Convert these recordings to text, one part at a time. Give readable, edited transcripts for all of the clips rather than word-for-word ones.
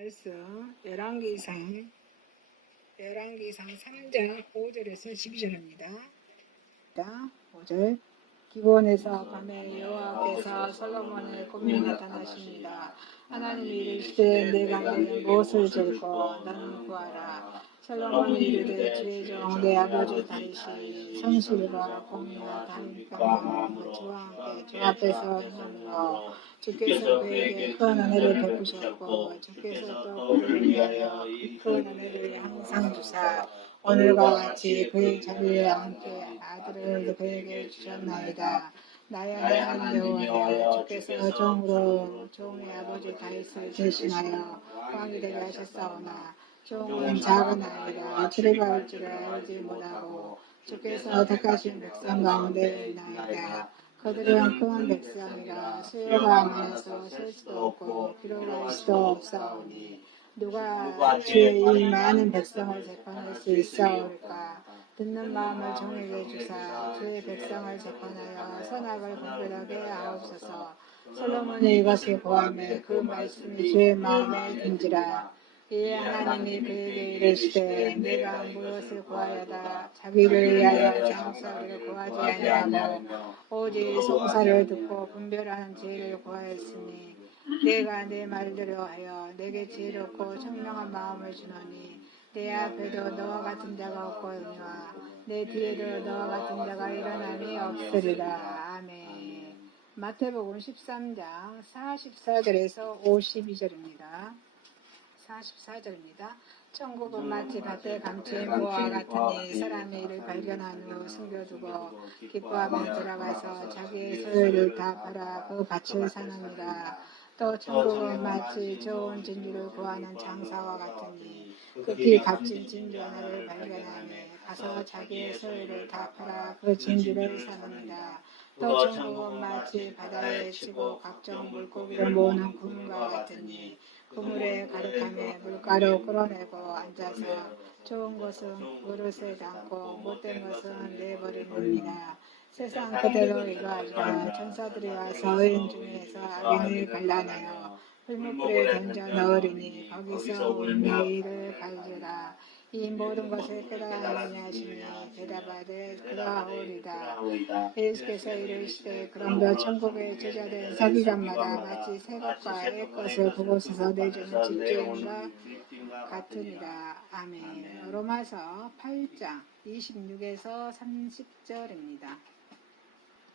말씀 열왕기상 3장 5절에서 12절입니다. 5절 기브온에서 밤에 여호와께서 솔로몬의 꿈에 나타나시니라. 하나님이 이르시되 내가 너에게 무엇을 줄고 너는 구하라. 솔로몬이 이르되 주의 종 내 아버지 다윗이 성실과 공의와 담임병과 주와 함께 주 앞에서 행함으로 주께서 그에게 큰 은혜를 베푸셨고 주께서 또 그를 위하여 큰 은혜를 항상 주사 오늘과 같이 그의 자리에 앉게 아들을 그에게 주셨나이다. 나의 하나님 여호와여 주께서 종으로 종의 아버지 다윗을 대신하여 왕이 되게 하셨사오나 종은 작은 아이라 출애굽할 줄을 알지 못하고 주께서 택하신 백성 가운데 있나이다. 그들은 큰 백성이라 수요가 많아서 셀 수도 없고 기록할 수도 없사오니 누가 주의 이 많은 백성을 재판할 수 있사오리까. 듣는 마음을 종에게 주사 주의 백성을 재판하여 선악을 분별하게 하옵소서. 솔로몬이 이것을 고하매 그 말씀이 주의 마음에 든지라. 이에 하나님이 그에게 이르시되 내가 무엇을 구하여다 자기를 위하여 장수하기를 구하지 아니하고 오직 송사를 듣고 분별하는 지혜를 구하였으니 내가 내 말대로 하여 내게 지혜롭고 청명한 마음을 주노니 내 앞에도 너와 같은 자가 없거니와 내 뒤에도 너와 같은 자가 일어남이 없으리라. 아멘. 마태복음 13장 44절에서 52절입니다. 44절입니다. 천국은 마치 밭에 감춘 무와 같으니 사람이 이를 발견한 후 숨겨두고 기뻐하며 들어가서 자기의 소유를 다 팔아 그 밭을 사느니라. 또 천국은 마치 좋은 진주를 구하는 장사와 같으니 급히 값진 진주 하나를 발견하며 가서 자기의 소유를 다 팔아 그 진주를 사느니라. 또 천국은 마치 바다에 치고 각종 물고기를 모으는 구문과 같으니 그물에 가득하며 물가로 끌어내고 앉아서 좋은 것은 그릇에 담고 못된 것은 내버리느니라. 세상 그대로 이러하리라. 천사들이 와서 의인 중에서 악인을 갈라내어 풀무불에 던져 넣으리니 거기서 운명이 이를 갈지라. 이 모든 것을 깨달았느냐 하시니 대답하되 그러하오리다. 예수께서 이르시되 그러므로 천국에 제자된 서기관마다 마치 새 것과 옛 것을 그곳에서 내주는 집주인과 같으니라. 아멘. 로마서 8장 26에서 30절입니다.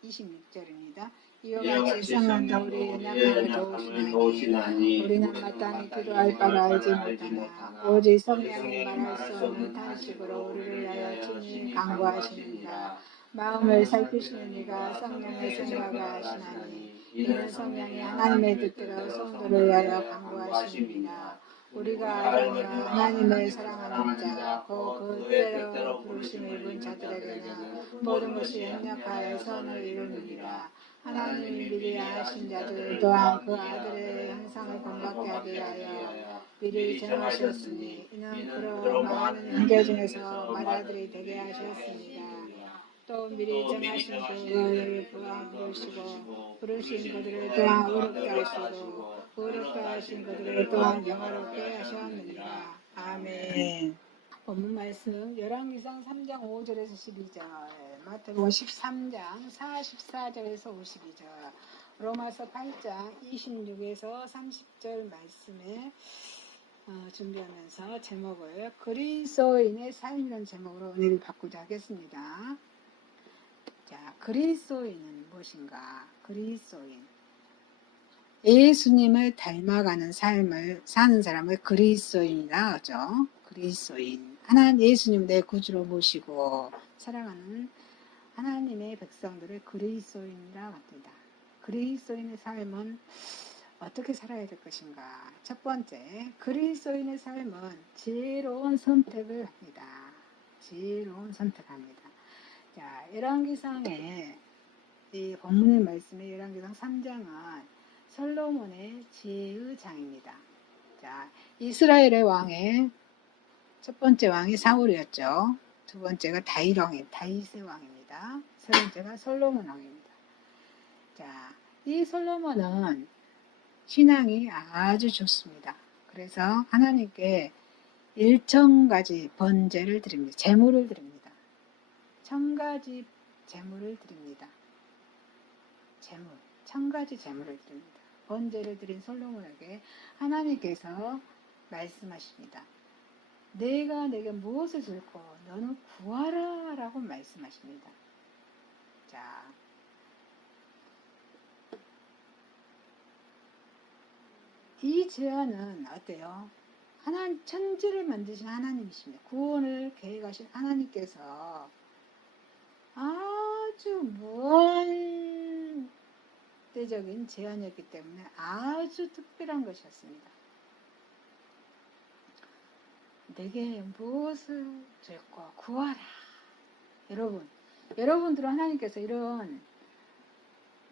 26절입니다. 이와 같이 성령도 우리 연약함을 도우시나니 우리는 마땅히 기도할 바를 알지 못하나 오직 성령이 말할 수 없는 탄식으로 우리를 위하여 친히 간구하시느니라. 마음을 살피시는 이가 성령의 생각을 하시나니 이는 성령이 하나님의 뜻대로 성도를 위하여 간구하시느니라. 우리가 알거니와 하나님을 사랑하는 자, 그 뜻대로 부르심을 입은 자들에게는 모든 것이 협력하여 선을 이루느니라. 하나님이 미리 아신 자들 또한 그 아들의 형상을 본받게 하기 위하여 미리 정하셨으니 이는 그런 많은 형제 중에서 맏아들이 되게 하셨습니다. 또 미리 정하신 그들을 부르시고 부르신 그들을 또한 의롭게 하시고 의롭게 하신 그들을 또한 영화롭게 하셨느니라. 아멘. 본문 말씀 열왕기상 3장 5절에서 12절, 마태복음 13장 44절에서 52절, 로마서 8장 26에서 30절 말씀에 준비하면서 제목을 그리스도인의 삶이라는 제목으로 은혜를 받고자 하겠습니다. 자, 그리스도인은 무엇인가? 그리스도인. 예수님을 닮아가는 삶을 사는 사람을 그리스도인이라 하죠. 그리스도인. 하나님 예수님 내 구주로 모시고 살아가는 하나님의 백성들을 그리스도인이라 합니다. 그리스도인의 삶은 어떻게 살아야 될 것인가? 첫 번째, 그리스도인의 삶은 지혜로운 선택을 합니다. 지혜로운 선택합니다. 자, 열왕기상의 이 본문의 말씀의 열왕기상 3장은 솔로몬의 지혜의 장입니다. 자, 이스라엘의 왕의 첫 번째 왕이 사울이었죠. 두 번째가 다윗의 왕입니다. 세 번째가 솔로몬 왕입니다. 자, 이 솔로몬은 신앙이 아주 좋습니다. 그래서 하나님께 1,000가지 번제를 드립니다. 제물을 드립니다. 1,000가지 제물을 드립니다. 제물, 1,000가지 제물을 드립니다. 번제를 드린 솔로몬에게 하나님께서 말씀하십니다. 내가 내게 무엇을 줄고 너는 구하라 라고 말씀하십니다. 자, 이 제안은 어때요? 하나님, 천지를 만드신 하나님이십니다. 구원을 계획하신 하나님께서 아주 무한대적인 제안이었기 때문에 아주 특별한 것이었습니다. 내게 무엇을 줄고 구하라. 여러분들은 하나님께서 이런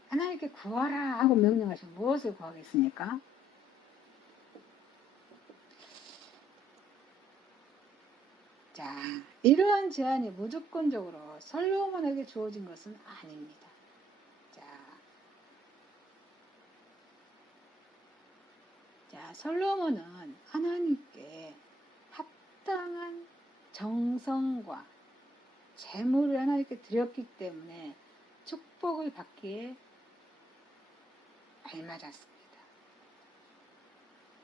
하나님께 구하라 하고 명령하시면 무엇을 구하겠습니까? 자, 이러한 제안이 무조건적으로 솔로몬에게 주어진 것은 아닙니다. 자, 솔로몬은 하나님께 합당한 정성과 재물을 하나님께 드렸기 때문에 축복을 받기에 알맞았습니다.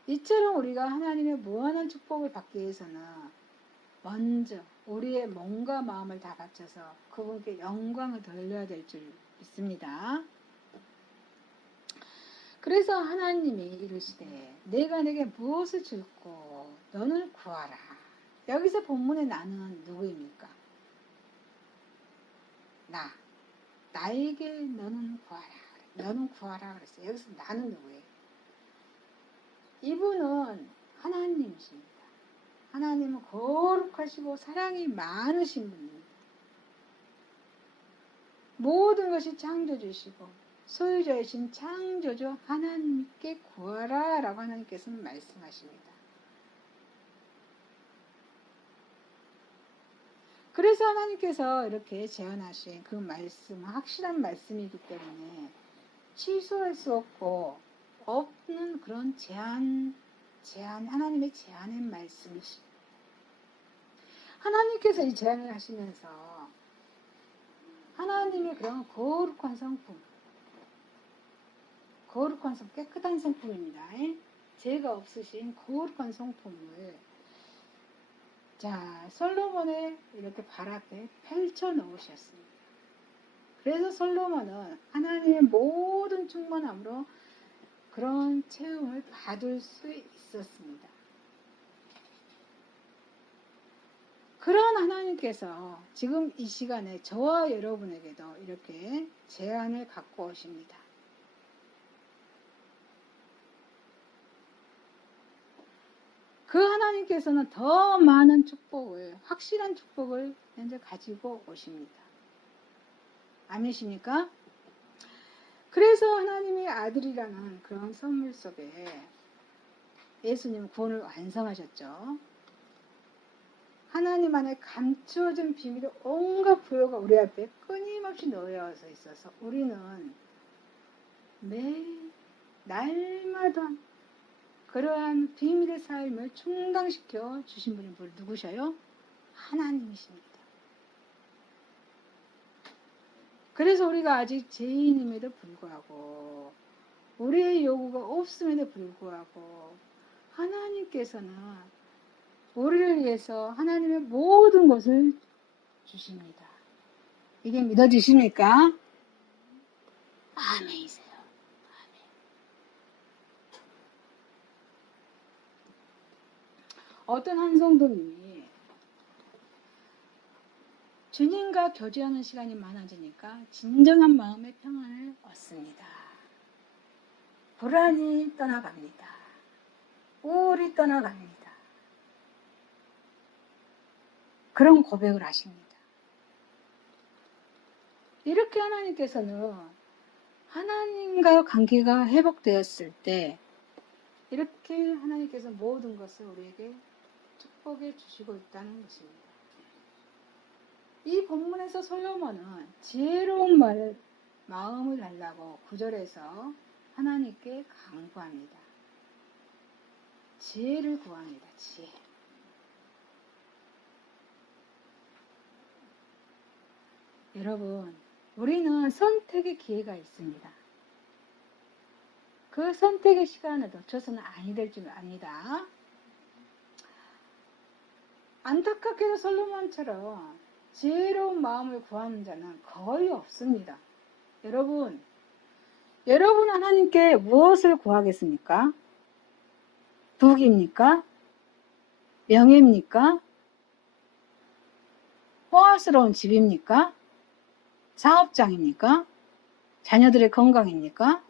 이처럼 우리가 하나님의 무한한 축복을 받기 위해서는 먼저 우리의 몸과 마음을 다 바쳐서 그분께 영광을 돌려야 될 줄 믿습니다. 그래서 하나님이 이르시되 내가 내게 무엇을 줄고 너는 구하라. 여기서 본문의 나는 누구입니까? 나에게 너는 구하라. 너는 구하라 그랬어요. 여기서 나는 누구예요? 이분은 하나님이십니다. 하나님은 거룩하시고 사랑이 많으신 분입니다. 모든 것이 창조주시고 소유자이신 창조주 하나님께 구하라 라고 하나님께서는 말씀하십니다. 그래서 하나님께서 이렇게 제안하신 그 말씀은 확실한 말씀이기 때문에 취소할 수 없는 그런 하나님의 제안의 말씀이십니다. 하나님께서 이 제안을 하시면서 하나님의 그런 거룩한 성품, 깨끗한 성품입니다. 죄가 없으신 거룩한 성품을 솔로몬의 이렇게 발 앞에 펼쳐 놓으셨습니다. 그래서 솔로몬은 하나님의 모든 충만함으로 그런 체험을 받을 수 있었습니다. 그런 하나님께서 지금 이 시간에 저와 여러분에게도 이렇게 제안을 갖고 오십니다. 그 하나님께서는 더 많은 축복을, 확실한 축복을 현재 가지고 오십니다. 아멘이십니까? 그래서 하나님의 아들이라는 그런 선물 속에 예수님은 구원을 완성하셨죠. 하나님 안에 감추어진 비밀의 온갖 부여가 우리 앞에 끊임없이 놓여져 있어서 우리는 매일 날마다 그러한 비밀의 삶을 충당시켜 주신 분이 누구셔요? 하나님이십니다. 그래서 우리가 아직 죄인임에도 불구하고 우리의 요구가 없음에도 불구하고 하나님께서는 우리를 위해서 하나님의 모든 것을 주십니다. 이게 믿어지십니까? 아멘이세요. 아멘. 어떤 한 성도님이 주님과 교제하는 시간이 많아지니까 진정한 마음의 평안을 얻습니다. 불안이 떠나갑니다. 우울이 떠나갑니다. 그런 고백을 하십니다. 이렇게 하나님께서는 하나님과 관계가 회복되었을 때 이렇게 하나님께서 모든 것을 우리에게 축복해 주시고 있다는 것입니다. 이 본문에서 솔로몬은 지혜로운 마음을 달라고 9절에서 하나님께 간구합니다. 지혜를 구합니다. 지혜. 여러분, 우리는 선택의 기회가 있습니다. 그 선택의 시간을 놓쳐서는 아니 될 줄 압니다. 안타깝게도 솔로몬처럼 지혜로운 마음을 구하는 자는 거의 없습니다. 여러분 하나님께 무엇을 구하겠습니까? 부귀입니까? 명예입니까? 호화스러운 집입니까? 사업장입니까? 자녀들의 건강입니까?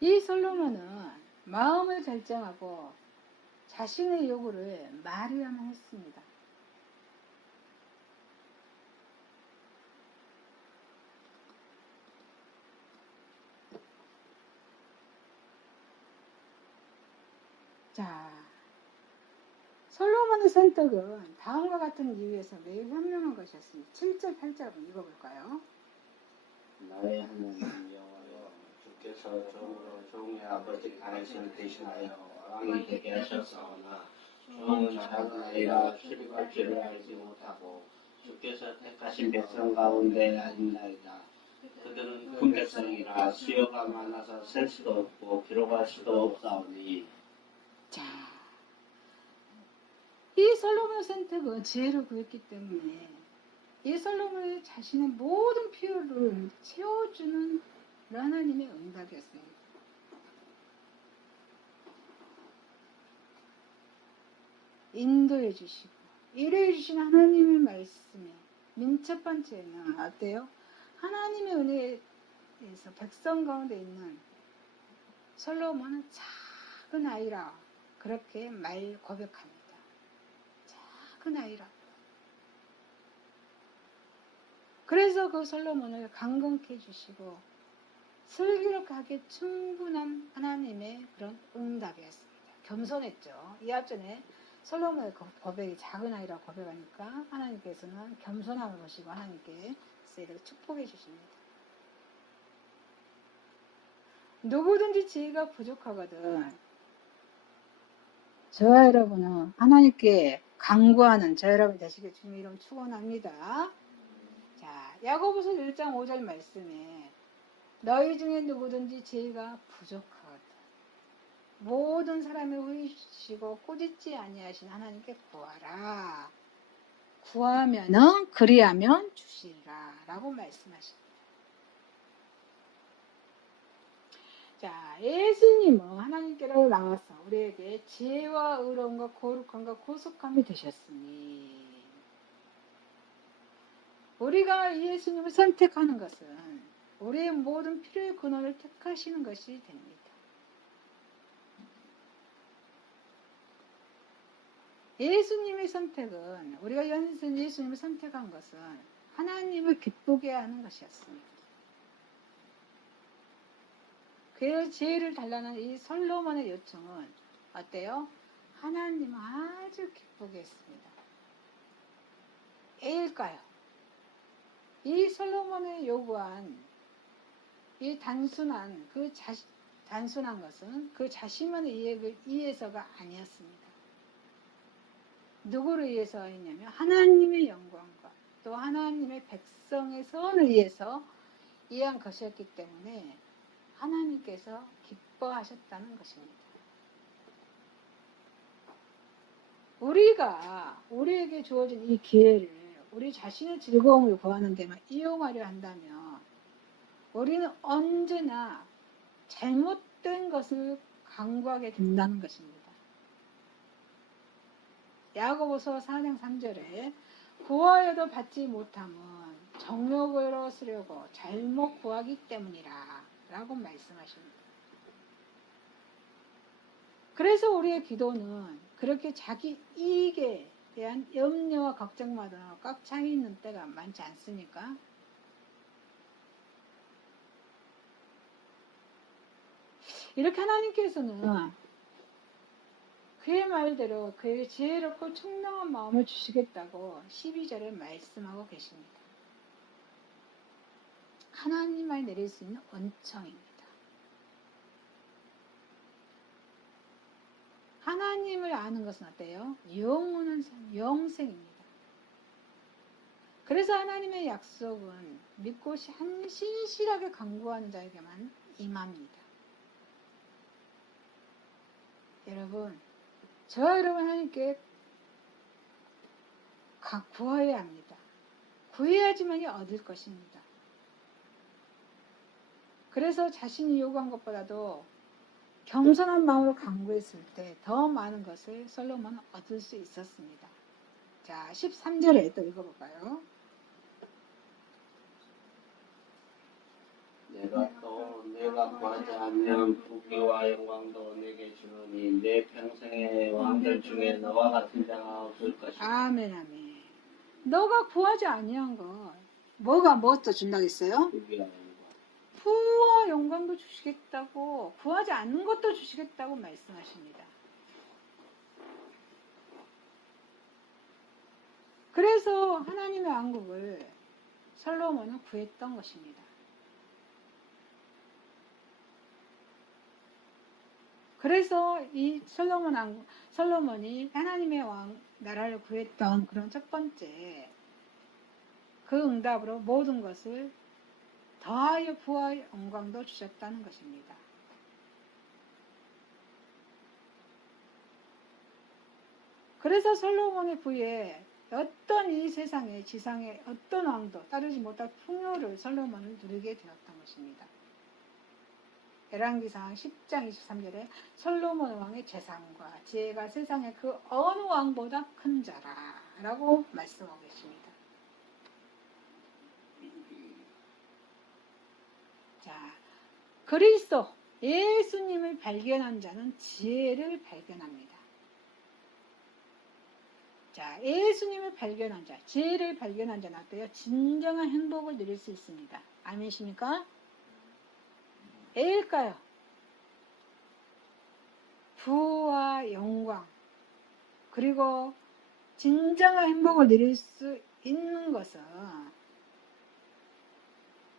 이 솔로몬은 마음을 결정하고 자신의 요구를 말해야만 했습니다. 자, 솔로몬의 선택은 다음과 같은 이유에서 매우 현명한 것이었습니다. 7절, 8절 한번 읽어볼까요? 나의 하나님 여호와여, 주께서 종으로 종의 아버지 다윗을 대신하여 왕이 되게 하셨사오나 종은 작은 아이라 출입할지를 알지 못하고 주께서 택하신 백성 가운데 아닌나이다. 그들은 큰 백성이라 수요가 많아서 셀 수도 없고 기록할 수도 없사오니. 자, 이 솔로몬의 선택은 지혜를 구했기 때문에 이 솔로몬이 자신의 모든 필요를 채워주는 하나님의 응답이었습니다. 인도해 주시고 이루해 주신 하나님의 말씀에 첫 번째는 어때요? 하나님의 은혜에서 백성 가운데 있는 솔로몬은 작은 아이라 그렇게 고백합니다. 작은 아이라. 그래서 그 솔로몬을 강건케 해주시고 슬기롭게 충분한 하나님의 그런 응답이었습니다. 겸손했죠. 이 앞전에 솔로몬의 고백이 작은 아이라고 고백하니까 하나님께서는 겸손함을 보시고 하나님께 이렇게 축복해 주십니다. 누구든지 지혜가 부족하거든 저와 여러분은 하나님께 간구하는 저 여러분 되시길 주님 이름 축원합니다. 자, 야고보서 1장 5절 말씀에 너희 중에 누구든지 지혜가 부족하거든 모든 사람의 후이시고 꾸짖지 아니하신 하나님께 구하라. 구하면은 그리하면 주시리라 라고 말씀하십니다. 자, 예수님은 하나님께로 나와서 우리에게 지혜와 의로움과 거룩함과 고속함이 되셨으니 우리가 예수님을 선택하는 것은 우리의 모든 필요의 근원을 택하시는 것이 됩니다. 예수님의 선택은 우리가 예수님을 선택한 것은 하나님을 기쁘게 하는 것이었습니다. 그래서 지혜를 달라는 이 솔로몬의 요청은 어때요? 하나님은 아주 기쁘게 했습니다. 왜일까요? 이 솔로몬의 요구한 이 단순한 것은 그 자신만의 이익을 위해서가 아니었습니다. 누구를 위해서 했냐면 하나님의 영광과 또 하나님의 백성의 선을 위해서 이한 것이었기 때문에 하나님께서 기뻐하셨다는 것입니다. 우리에게 주어진 이 기회를 우리 자신의 즐거움을 구하는 데만 이용하려 한다면 우리는 언제나 잘못된 것을 간구하게 된다는 것입니다. 야고보서 4장 3절에 구하여도 받지 못함은 정욕으로 쓰려고 잘못 구하기 때문이라 라고 말씀하십니다. 그래서 우리의 기도는 그렇게 자기 이익에 대한 염려와 걱정마다 꽉 차 있는 때가 많지 않습니까? 이렇게 하나님께서는 그의 말대로 그에게 지혜롭고 총명한 마음을 주시겠다고 12절에 말씀하고 계십니다. 하나님만 내릴 수 있는 은총입니다. 하나님을 아는 것은 어때요? 영원한 삶, 영생입니다. 그래서 하나님의 약속은 믿고 신실하게 간구하는 자에게만 임합니다. 여러분, 저와 여러분 하나님께 구해야 합니다. 구해야지만이 얻을 것입니다. 그래서 자신이 요구한 것보다도 겸손한 마음으로 간구했을 때 더 많은 것을 솔로몬은 얻을 수 있었습니다. 자, 13절에 또 읽어볼까요? 내가 구하지 않으면 부귀와 영광도 내게 주노니 내 평생의 왕들 중에 너와 같은 자가 없을 것이다. 아멘, 아멘. 너가 구하지 아니한 거 무엇도 준다고 했어요? 부귀와 영광. 부와 영광도 주시겠다고, 구하지 않는 것도 주시겠다고 말씀하십니다. 그래서 하나님의 왕국을 솔로몬은 구했던 것입니다. 그래서 이 솔로몬이 하나님의 나라를 구했던 그런 첫 번째 그 응답으로 모든 것을 더하여 부와 영광도 주셨다는 것입니다. 그래서 솔로몬의 부에 어떤 이 세상에 지상의 어떤 왕도 따르지 못할 풍요를 솔로몬은 누리게 되었던 것입니다. 열왕기상 10장 23절에 솔로몬 왕의 재산과 지혜가 세상의 그 어느 왕보다 큰 자라 라고 말씀하고 계십니다. 자, 그리스도 예수님을 발견한 자는 지혜를 발견합니다. 자, 예수님을 발견한 자, 지혜를 발견한 자는 어때요? 진정한 행복을 누릴 수 있습니다. 아멘이십니까? 왜일까요? 부와 영광, 그리고 진정한 행복을 누릴 수 있는 것은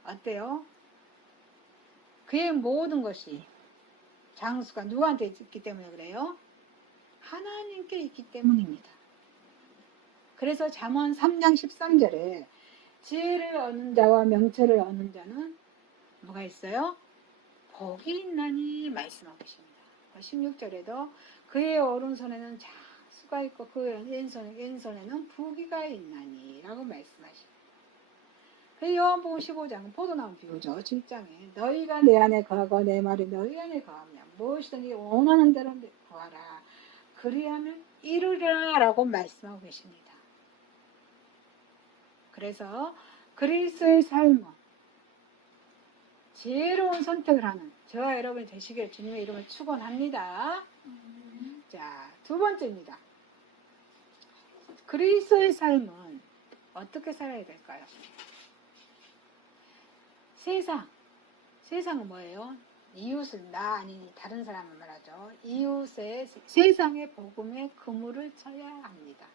어때요? 그의 모든 것이 장수가 누구한테 있기 때문에 그래요? 하나님께 있기 때문입니다. 그래서 잠언 3장 13절에 지혜를 얻는 자와 명철을 얻는 자는 뭐가 있어요? 복이 있나니 말씀하고 계십니다. 16절에도 그의 오른손에는 장수가 있고 그 왼손에는 부귀가 있나니 라고 말씀하십니다. 그 요한복음 15장 포도나무 비유죠. 7장에 너희가 내 안에 거하고 내 말이 너희 안에 거하면 무엇이든지 원하는 대로 구하라. 그리하면 이루리라 라고 말씀하고 계십니다. 그래서 그리스도의 삶은 지혜로운 선택을 하는 저와 여러분이 되시길 주님의 이름을 축원합니다. 자, 두 번째입니다. 그리스도의 삶은 어떻게 살아야 될까요? 세상은 뭐예요? 이웃을 나 아니니 다른 사람을 말하죠. 이웃의 세상의 복음의 그물을 쳐야 합니다.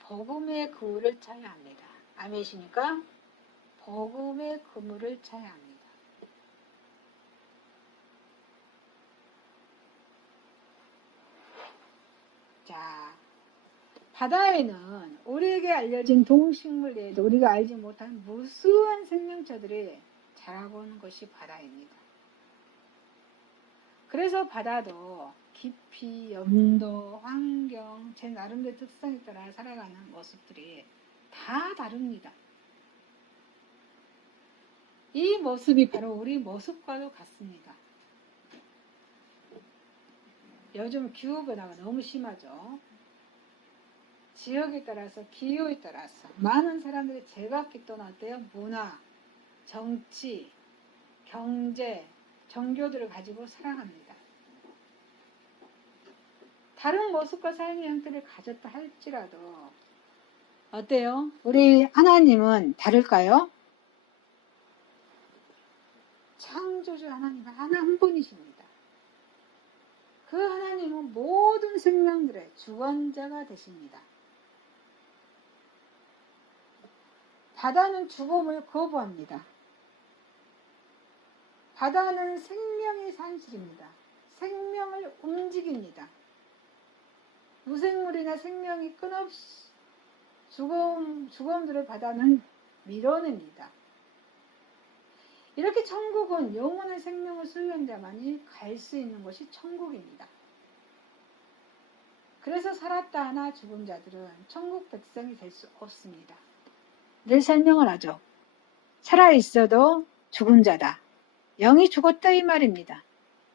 복음의 그물을 쳐야 합니다. 아멘이십니까? 복음의 그물을 쳐야 합니다. 자, 바다에는 우리에게 알려진 동식물 외에도 우리가 알지 못한 무수한 생명체들이 자라고 있는 것이 바다입니다. 그래서 바다도 깊이, 염도, 환경, 제 나름대로 특성에 따라 살아가는 모습들이 다 다릅니다. 이 모습이 바로 우리 모습과도 같습니다. 요즘 기후변화가 너무 심하죠. 지역에 따라서, 기후에 따라서 많은 사람들이 제각기 또는 어때요? 문화, 정치, 경제, 종교들을 가지고 살아갑니다. 다른 모습과 삶의 형태를 가졌다 할지라도 어때요? 우리 하나님은 다를까요? 창조주 하나님은 한 분이십니다. 그 그 하나님은 모든 생명들의 주관자가 되십니다. 바다는 죽음을 거부합니다. 바다는 생명의 산실입니다. 생명을 움직입니다. 무생물이나 생명이 끊없이 죽음들을 바다는 밀어냅니다. 이렇게 천국은 영원한 생명을 소유한 자만이 갈 수 있는 곳이 천국입니다. 그래서 살았다 하나 죽은 자들은 천국 백성이 될 수 없습니다. 늘 설명을 하죠. 살아있어도 죽은 자다. 영이 죽었다 이 말입니다.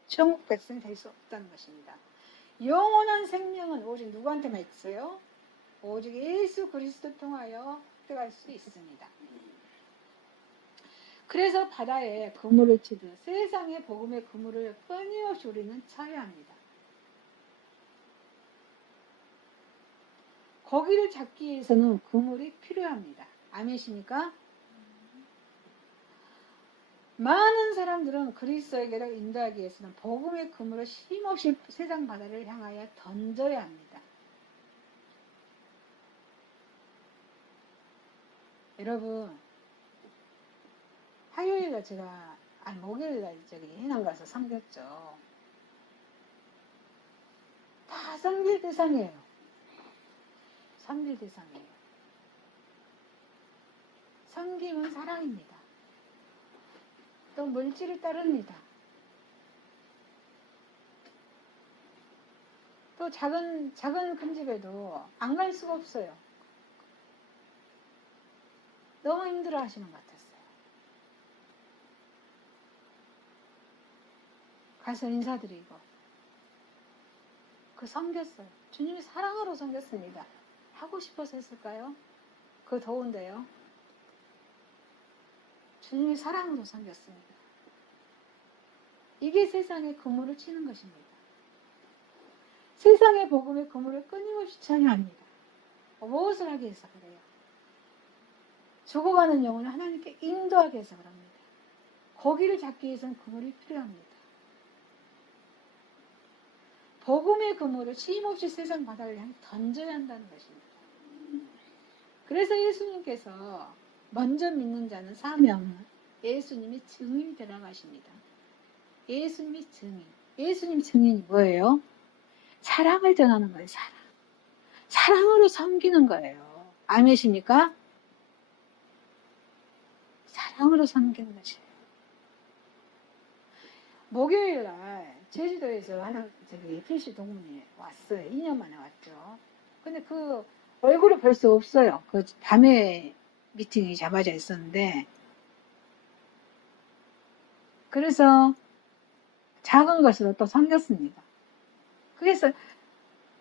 천국 백성이 될 수 없다는 것입니다. 영원한 생명은 오직 누구한테만 있어요? 오직 예수 그리스도 통하여 획득할 수 있습니다. 그래서 바다에 그물을 치듯 세상의 복음의 그물을 끊임없이 우리는 쳐야 합니다. 거기를 잡기 위해서는 그물이 필요합니다. 아멘이십니까? 많은 사람들은 그리스도에게로 인도하기 위해서는 복음의 그물을 쉼없이 세상 바다를 향하여 던져야 합니다. 여러분, 화요일날 목요일날 해남 가서 섬겼죠. 다 섬길 대상이에요. 섬길 대상이에요. 섬김은 사랑입니다. 또 물질을 따릅니다. 또 작은 큰 집에도 안 갈 수가 없어요. 너무 힘들어 하시는 것 같았어요. 가서 인사드리고 섬겼어요. 주님이 사랑으로 섬겼습니다. 하고 싶어서 했을까요? 그 더운데요. 주님이 사랑으로 섬겼습니다. 이게 세상의 그물을 치는 것입니다. 세상의 복음의 그물을 끊임없이 쳐야 합니다. 무엇을 하기 위해서 그래요? 죽어가는 영혼을 하나님께 인도하기 위해서 그럽니다. 거기를 잡기 위해서는 그물이 필요합니다. 복음의 그물을 쉼없이 세상 바다를 향해 던져야 한다는 것입니다. 그래서 예수님께서 먼저 믿는 자는 사명은 예수님이 증인이 되라고 하십니다. 예수님이 증인. 예수님 증인이 뭐예요? 사랑을 전하는 거예요. 사랑으로 섬기는 거예요. 아멘이십니까? 사랑으로 섬기는 것이에요. 목요일날 제주도에서 필시 동문회 왔어요. 2년 만에 왔죠. 근데 그 얼굴을 볼 수 없어요. 그 밤에 미팅이 잡아져 있었는데, 그래서 작은 것으로 또 섬겼습니다. 그래서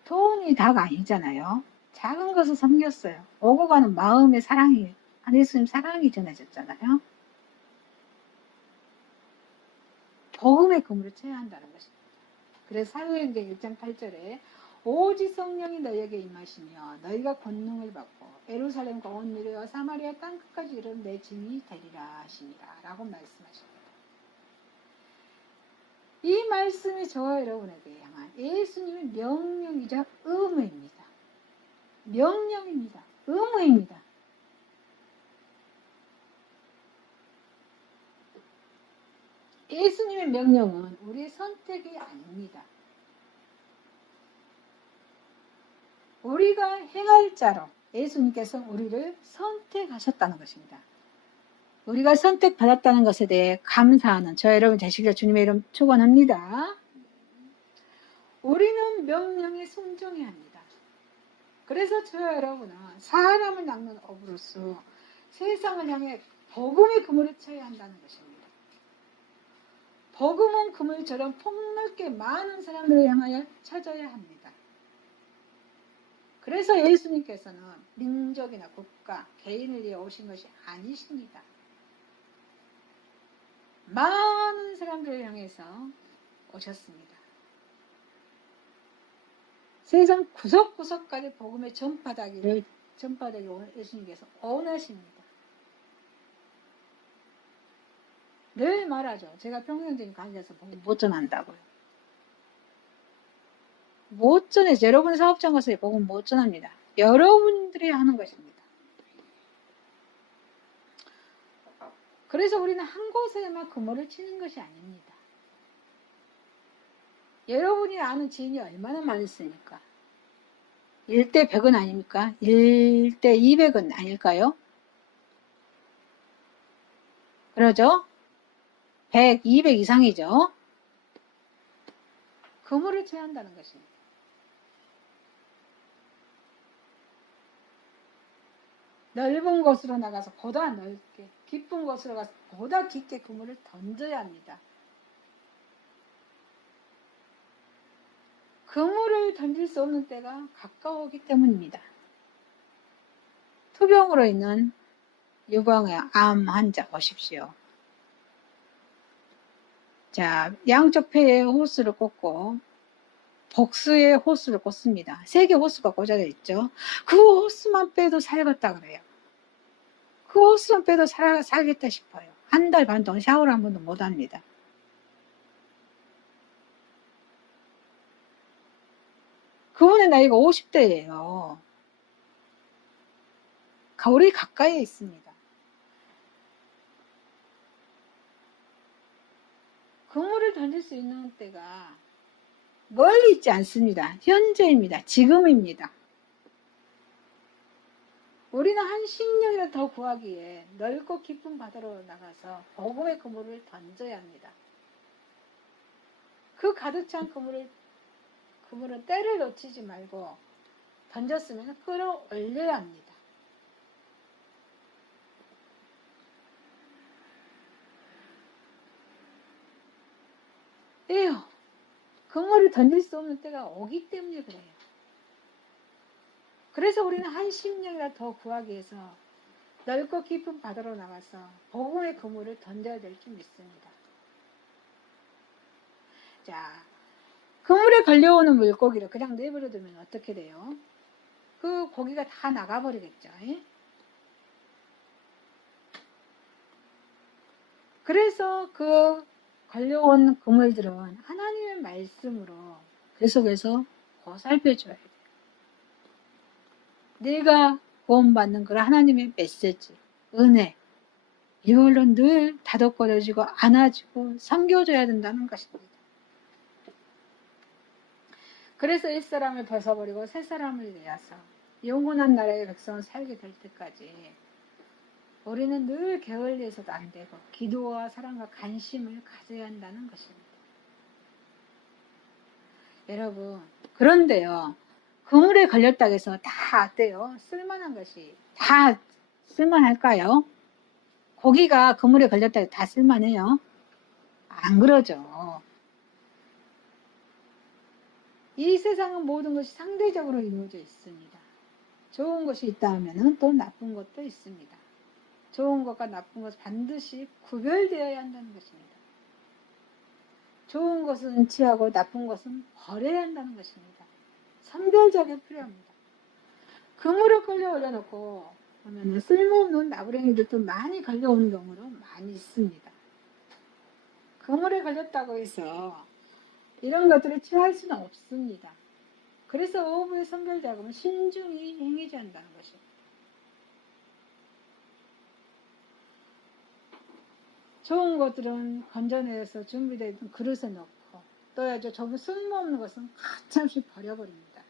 돈이 다가 아니잖아요. 작은 것을 섬겼어요. 오고 가는 마음의 사랑이, 예수님 사랑이 전해졌잖아요. 복음의 그물을 쳐야 한다는 것입니다. 그래서 사도행전 1장 8절에 오직 성령이 너희에게 임하시며 너희가 권능을 받고 예루살렘과 온 유대와 사마리아 땅끝까지 이르는 내 증인이 되리라 하시니라 라고 말씀하십니다. 이 말씀이 저와 여러분에게 향한 예수님의 명령이자 의무입니다. 명령입니다. 의무입니다. 예수님의 명령은 우리의 선택이 아닙니다. 우리가 행할 자로 예수님께서 우리를 선택하셨다는 것입니다. 우리가 선택받았다는 것에 대해 감사하는 저 여러분 되시기를 주님의 이름 축원합니다. 우리는 명령에 순종해야 합니다. 그래서 저 여러분은 사람을 낚는 어부로서 세상을 향해 복음의 그물을 쳐야 한다는 것입니다. 복음은 그물처럼 폭넓게 많은 사람들을 향하여 쳐져야 합니다. 그래서 예수님께서는 민족이나 국가, 개인을 위해 오신 것이 아니십니다. 많은 사람들을 향해서 오셨습니다. 세상 구석구석까지 복음의 전파되기를 예수님께서 원하십니다. 늘 말하죠. 제가 평생적인 관계에서 복음 못 전한다고요. 못 전해서 여러분의 사업장 가서 복음 못 전합니다. 여러분들이 하는 것입니다. 그래서 우리는 한 곳에만 그물을 치는 것이 아닙니다. 여러분이 아는 지인이 얼마나 많으니까 1대 100은 아닙니까? 1대 200은 아닐까요? 그러죠? 100, 200 이상이죠? 그물을 쳐야 한다는 것입니다. 넓은 곳으로 나가서 보다 넓게, 깊은 곳으로 가서 보다 깊게 그물을 던져야 합니다. 그물을 던질 수 없는 때가 가까우기 때문입니다. 투병으로 있는 유방의 암 환자 보십시오. 자, 양쪽 폐에 호스를 꽂고 복수에 호스를 꽂습니다. 3개 호스가 꽂아져 있죠. 그 호스만 빼도 살겠다 그래요. 그 호스만 빼도 살겠다 싶어요. 한 달 반 동안 샤워를 한 번도 못 합니다. 그분의 나이가 50대예요. 우리 가까이에 있습니다. 그물을 던질 수 있는 때가 멀리 있지 않습니다. 현재입니다. 지금입니다. 우리는 한 10년이라도 더 구하기에 넓고 깊은 바다로 나가서 복음의 그물을 던져야 합니다. 그 가득 찬 그물은 때를 놓치지 말고 던졌으면 끌어올려야 합니다. 에휴, 그물을 던질 수 없는 때가 오기 때문에 그래요. 그래서 우리는 한 10년이라도 더 구하기 위해서 넓고 깊은 바다로 나가서 복음의 그물을 던져야 될 줄 믿습니다. 자, 그물에 걸려오는 물고기를 그냥 내버려두면 어떻게 돼요? 그 고기가 다 나가버리겠죠. 그래서 그 걸려온 그물들은 하나님의 말씀으로 계속해서 보살펴줘야 돼요. 내가 구원받는 그런 하나님의 메시지, 은혜, 이걸로 늘 다독거려지고 안아주고 섬겨줘야 된다는 것입니다. 그래서 옛사람을 벗어버리고 새사람을 내어서 영원한 나라의 백성을 살게 될 때까지 우리는 늘 게을리해서도 안 되고 기도와 사랑과 관심을 가져야 한다는 것입니다. 여러분, 그런데요, 그물에 걸렸다고 해서 다 어때요? 쓸만한 것이 다 쓸만할까요? 고기가 그물에 걸렸다고 해서 다 쓸만해요? 안 그러죠. 이 세상은 모든 것이 상대적으로 이루어져 있습니다. 좋은 것이 있다 하면 또 나쁜 것도 있습니다. 좋은 것과 나쁜 것은 반드시 구별되어야 한다는 것입니다. 좋은 것은 취하고 나쁜 것은 버려야 한다는 것입니다. 선별작용이 필요합니다. 그물을 끌려 올려놓고 보면 쓸모없는 나부랭이들도 많이 걸려오는 경우도 많이 있습니다. 그물에 걸렸다고 해서 이런 것들을 취할 수는 없습니다. 그래서 오후의 선별작업은 신중히 행해져야 한다는 것입니다. 좋은 것들은 건져내서 준비된 그릇에 넣고 또 좀 쓸모없는 것은 가참씩 버려버립니다.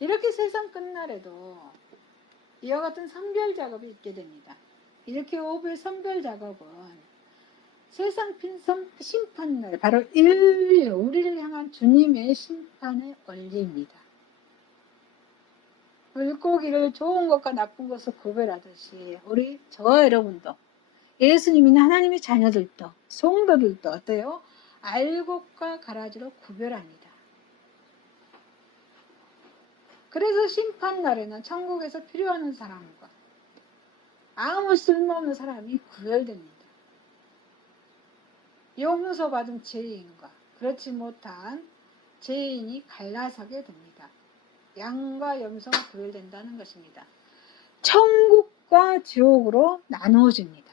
이렇게 세상 끝날에도 이와 같은 선별작업이 있게 됩니다. 이렇게 오후의 선별작업은 세상 심판날, 바로 인류, 우리를 향한 주님의 심판의 원리입니다. 물고기를 좋은 것과 나쁜 것을 구별하듯이 저와 여러분도 예수님이나 하나님의 자녀들도 성도들도 어때요? 알곡과 가라지로 구별합니다. 그래서 심판날에는 천국에서 필요한 사람과 아무 쓸모없는 사람이 구별됩니다. 용서받은 죄인과 그렇지 못한 죄인이 갈라서게 됩니다. 양과 염소가 구별된다는 것입니다. 천국과 지옥으로 나누어집니다.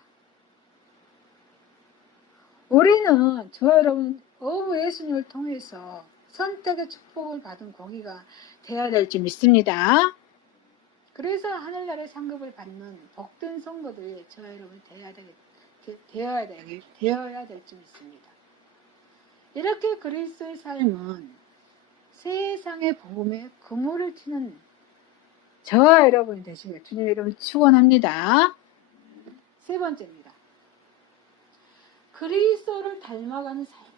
우리는, 저와 여러분, 오브 예수님을 통해서 선택의 축복을 받은 고기가 되어야 될지 믿습니다. 그래서 하늘나라의 상급을 받는 복된 성도들이 저와 여러분 되어야 될지 믿습니다. 이렇게 그리스도의 삶은 세상의 복음에 그물을 치는 저와 여러분이 되시길 주님 이름으로 축원합니다. 세 번째입니다. 그리스도를 닮아가는 삶이에요.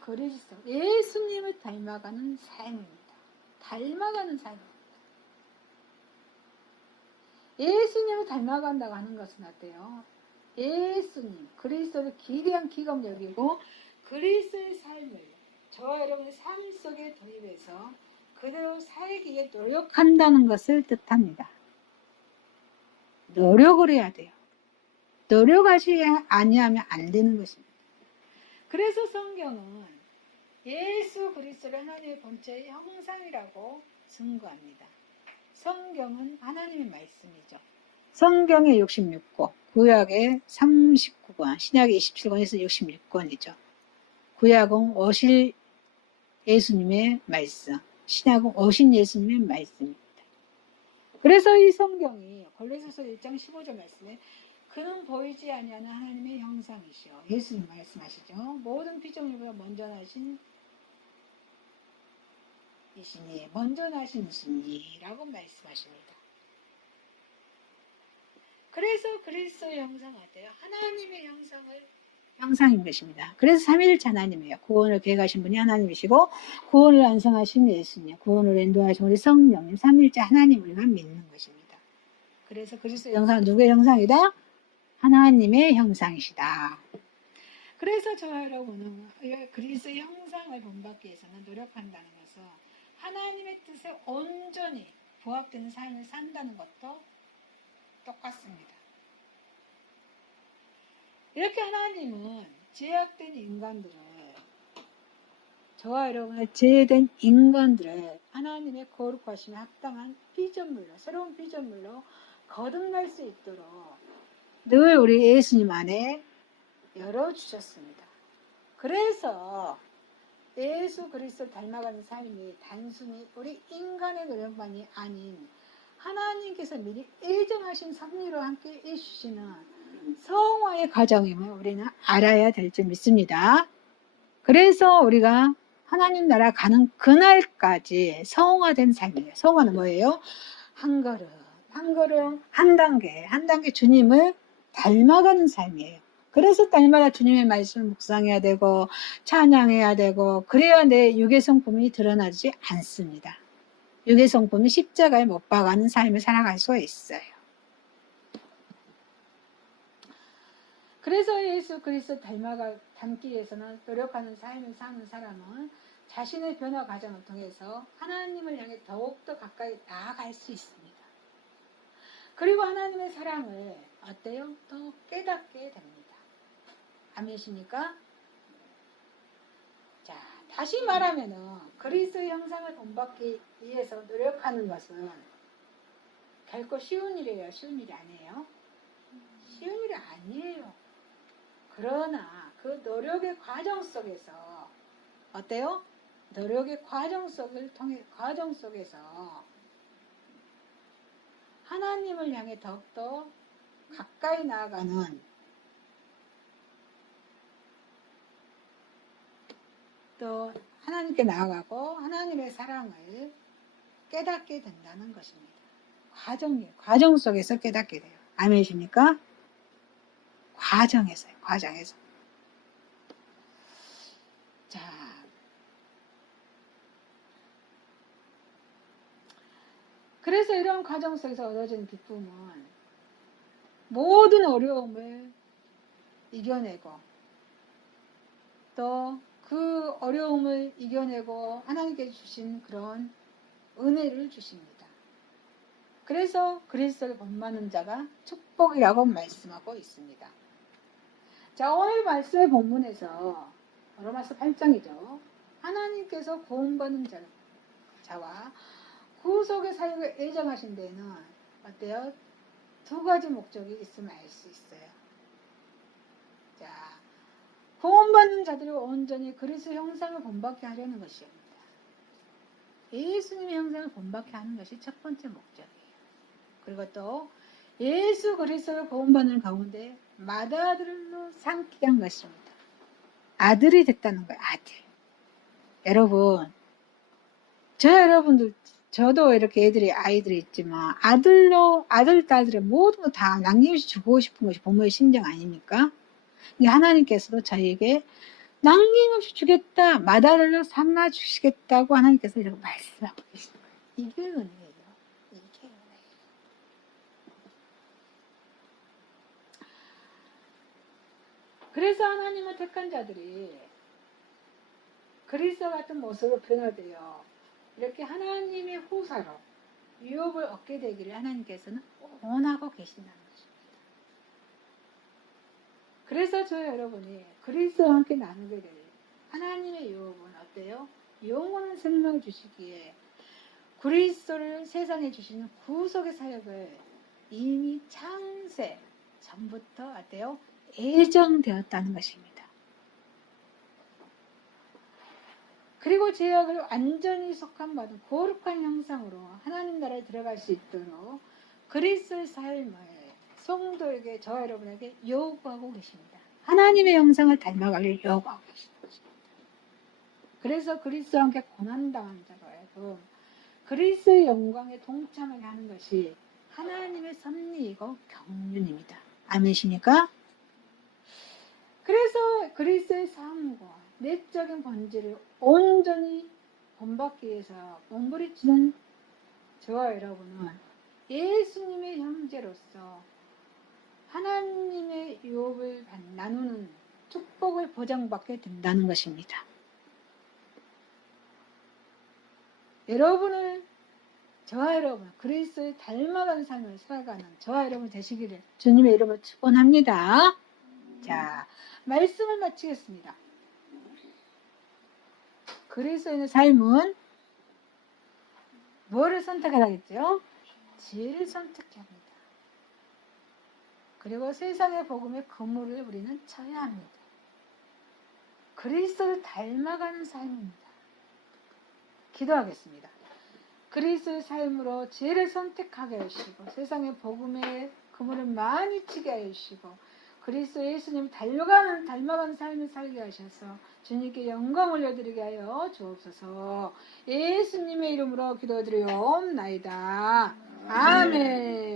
그리스도, 예수님을 닮아가는 삶입니다. 닮아가는 삶입니다. 예수님을 닮아간다고 하는 것은 어때요? 예수님, 그리스도를 기대한 기கம் 여기고 그리스도의 삶을 저와 여러분의 삶 속에 도입해서 그대로 살기에 노력한다는 것을 뜻합니다. 노력을 해야 돼요. 노력하지 아니하면 안 되는 것입니다. 그래서 성경은 예수 그리스도를 하나님의 본체의 형상이라고 증거합니다. 성경은 하나님의 말씀이죠. 성경의 66권, 구약의 39권, 신약의 27권에서 66권이죠. 구약은 오실 예수님의 말씀, 신약은 오신 예수님의 말씀입니다. 그래서 이 성경이 골로새서 1장 15절 말씀에 그는 보이지 아니하는 하나님의 형상이시오. 예수님 말씀하시죠. 모든 피조물보다 먼저 나신 이시니 먼저 나신 이시니라고 말씀하십니다. 그래서 그리스도의 형상 어때요? 하나님의 형상인 것입니다. 그래서 삼위일체 하나님이에요. 구원을 계획하신 분이 하나님이시고 구원을 완성하신 예수님, 구원을 인도하신 우리 성령님, 삼위일체 하나님을 믿는 것입니다. 그래서 그리스도의 형상은 누구의 형상이다? 하나님의 형상이시다. 그래서 저와 여러분은 그리스도의 형상을 본받기 위해서는 노력한다는 것은 하나님의 뜻에 온전히 부합되는 삶을 산다는 것도 똑같습니다. 이렇게 하나님은 제약된 인간들을, 저와 여러분의 제외된 인간들을 하나님의 거룩하심에 합당한 피조물로, 새로운 피조물로 거듭날 수 있도록 늘 우리 예수님 안에 열어주셨습니다. 그래서 예수 그리스도 닮아가는 삶이 단순히 우리 인간의 노력만이 아닌 하나님께서 미리 예정하신 섭리로 함께 해주시는 성화의 과정임을 우리는 알아야 될 줄 믿습니다. 그래서 우리가 하나님 나라 가는 그날까지 성화된 삶이에요. 성화는 뭐예요? 한 걸음, 한 걸음, 한 단계 주님을 닮아가는 삶이에요. 그래서 날마다 주님의 말씀을 묵상해야 되고 찬양해야 되고 그래야 내 육의 성품이 드러나지 않습니다. 육의 성품이 십자가에 못 박아가는 삶을 살아갈 수 있어요. 그래서 예수 그리스도 닮기 위해서는 노력하는 삶을 사는 사람은 자신의 변화 과정을 통해서 하나님을 향해 더욱더 가까이 나아갈 수 있습니다. 그리고 하나님의 사랑을 어때요? 더 깨닫게 됩니다. 아멘이십니까? 자, 다시 말하면은 그리스도의 형상을 본받기 위해서 노력하는 것은 결코 쉬운 일이에요. 쉬운 일이 아니에요. 쉬운 일이 아니에요. 그러나 그 노력의 과정 속에서 어때요? 노력의 과정 속에서 하나님을 향해 더욱더 가까이 나아가는 또 하나님께 나아가고 하나님의 사랑을 깨닫게 된다는 것입니다. 과정 속에서 깨닫게 돼요. 아멘이십니까? 과정에서. 자, 그래서 이런 과정 속에서 얻어진 기쁨은 모든 어려움을 이겨내고 또 그 어려움을 이겨내고 하나님께 주신 그런 은혜를 주십니다. 그래서 그리스도를 본받는 자가 축복이라고 말씀하고 있습니다. 자, 오늘 말씀의 본문에서 로마서 8장이죠. 하나님께서 구원받는 자와 구속의 사역을 예정하신 데는 어때요? 두 가지 목적이 있음을 알 수 있어요. 자, 구원받는 자들이 온전히 그리스도의 형상을 본받게 하려는 것입니다. 예수님의 형상을 본받게 하는 것이 첫 번째 목적이에요. 그리고 또 예수 그리스도를 구원받는 가운데 맏아들로 삼게 한 것입니다. 아들이 됐다는 거예요. 아들. 여러분, 여러분들, 저도 이렇게 아이들이 있지만 아들, 딸들의 모두 다 남김없이 주고 싶은 것이 부모의 심정 아닙니까? 하나님께서도 저희에게 남김없이 주겠다, 맏아들로 삼아 주시겠다고 하나님께서 이렇게 말씀하고 계시는 거예요. 이게 은혜예요. 이게 은혜예요. 그래서 하나님은 택한 자들이 그리스도 같은 모습으로 변화되어 이렇게 하나님의 후사로 유업을 얻게 되기를 하나님께서는 원하고 계신다는 것입니다. 그래서 저 여러분이 그리스도와 함께 나누게 될 하나님의 유업은 어때요? 영원한 생명을 주시기에 그리스도를 세상에 주시는 구속의 사역을 이미 창세 전부터 어때요? 예정되었다는 것입니다. 그리고 죄악을 완전히 속함받은 거룩한 형상으로 하나님 나라에 들어갈 수 있도록 그리스도의 삶을 성도에게, 저 여러분에게 요구하고 계십니다. 하나님의 형상을 닮아가길 요구하고 계십니다. 그래서 그리스도와 함께 고난당한 자로 그리스도의 영광에 동참하게 하는 것이 하나님의 섭리이고 경륜입니다. 아멘이십니까? 그래서 그리스도의 삶과 내적인 본질을 온전히 본받기 위해서 몸부림치는 저와 여러분은 예수님의 형제로서 하나님의 유업을 나누는 축복을 보장받게 된다는 것입니다. 저와 여러분, 그리스도의 닮아가는 삶을 살아가는 저와 여러분 되시기를 주님의 이름으로 축원합니다. 자, 말씀을 마치겠습니다. 그리스도인의 삶은 뭐를 선택하겠죠? 지혜를 선택해야 합니다. 그리고 세상의 복음의 그물을 우리는 쳐야 합니다. 그리스도를 닮아가는 삶입니다. 기도하겠습니다. 그리스도의 삶으로 지혜를 선택하게 하시고 세상의 복음의 그물을 많이 치게 하시고 그리스도 예수님 닮아가는 삶을 살게 하셔서 주님께 영광 올려드리게 하여 주옵소서. 예수님의 이름으로 기도드리옵나이다. 아멘.